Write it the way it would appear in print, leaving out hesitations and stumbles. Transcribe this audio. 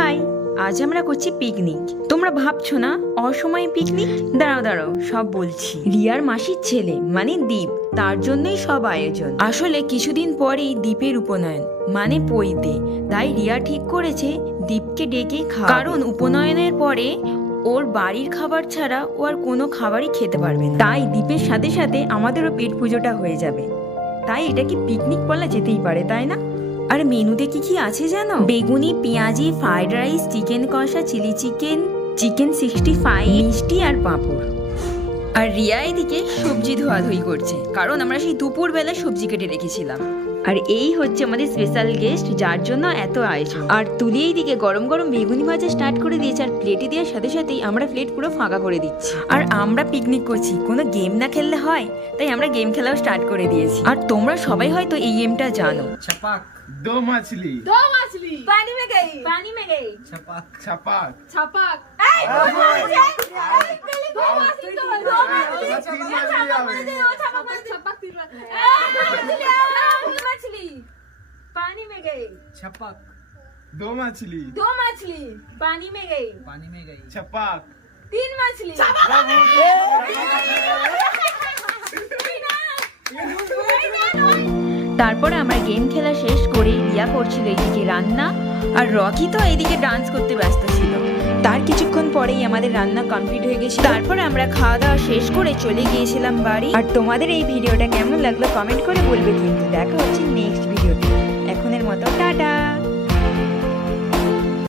High, আজ আমরা করছি পিকনিক। তোমরা ভাবছো না অসময়ে পিকনিক? দাঁড়াও সব বলছি। রিয়ার মাসির ছেলে মানে দীপ, তার জন্যই সব আয়োজন। আসলে কিছুদিন পরেই দীপের উপনয়ন মানে পৈতে, তাই রিয়া ঠিক করেছে দীপকে ডেকে খাওয়াবে। কারণ উপনয়নের পরে ওর বাড়ির খাবার ছাড়া ও আর কোনো খাবারই খেতে পারবে না। তাই দীপের সাথে সাথে আমাদেরও পেট পুজোটা হয়ে যাবে। তাই এটা কি পিকনিক বলা যেতেই পারে, তাই না? আর মেনুতে কি কি আছে জানো? বেগুনি, পেঁয়াজি, ফ্রাইড রাইস, চিকেন কষা, চিলি চিকেন, চিকেন 65, মিষ্টি আর পাঁপড়। আর রিয়া এদিকে সবজি ধোয়াধুয়ি করছে, কারণ আমরা সেই দুপুরবেলা সবজি কেটে রেখেছিলাম। আর এই হচ্ছে আমাদের স্পেশাল গেস্ট, যার জন্য এত আয়োজন। আর তুলি এইদিকে গরম গরম বেগুনি ভাজা স্টার্ট করে দিয়েছে, আর প্লেটে দেওয়ার সাথে সাথেই আমরা প্লেট পুরো ফাঁকা করে দিচ্ছি। আর আমরা পিকনিক করছি, কোনো গেম না খেললে হয়, তাই আমরা গেম খেলাও স্টার্ট করে দিয়েছি। আর তোমরা সবাই হয়তো এই গেমটা জানো। छपाक दो मछली पानी में गई छपाक छपाक छपाक मछली पानी में गई छपाक दो मछली पानी में गई छपाक 3 मछली তারপরে আমরা গেম খেলা শেষ করে রিয়া করছিল এইদিকে রান্না, আর রকি তো এইদিকে ডান্স করতে ব্যস্ত ছিল। তার কিছুক্ষণ পরেই আমাদের রান্না কমপ্লিট হয়ে গেছে। তারপরে আমরা খাওয়া দাওয়া শেষ করে চলে গিয়েছিলাম বাড়ি। আর তোমাদের এই ভিডিওটা কেমন লাগলো কমেন্ট করে বলবে কিন্তু। দেখা হচ্ছে নেক্সট ভিডিওতে। এখনের মতো টাটা।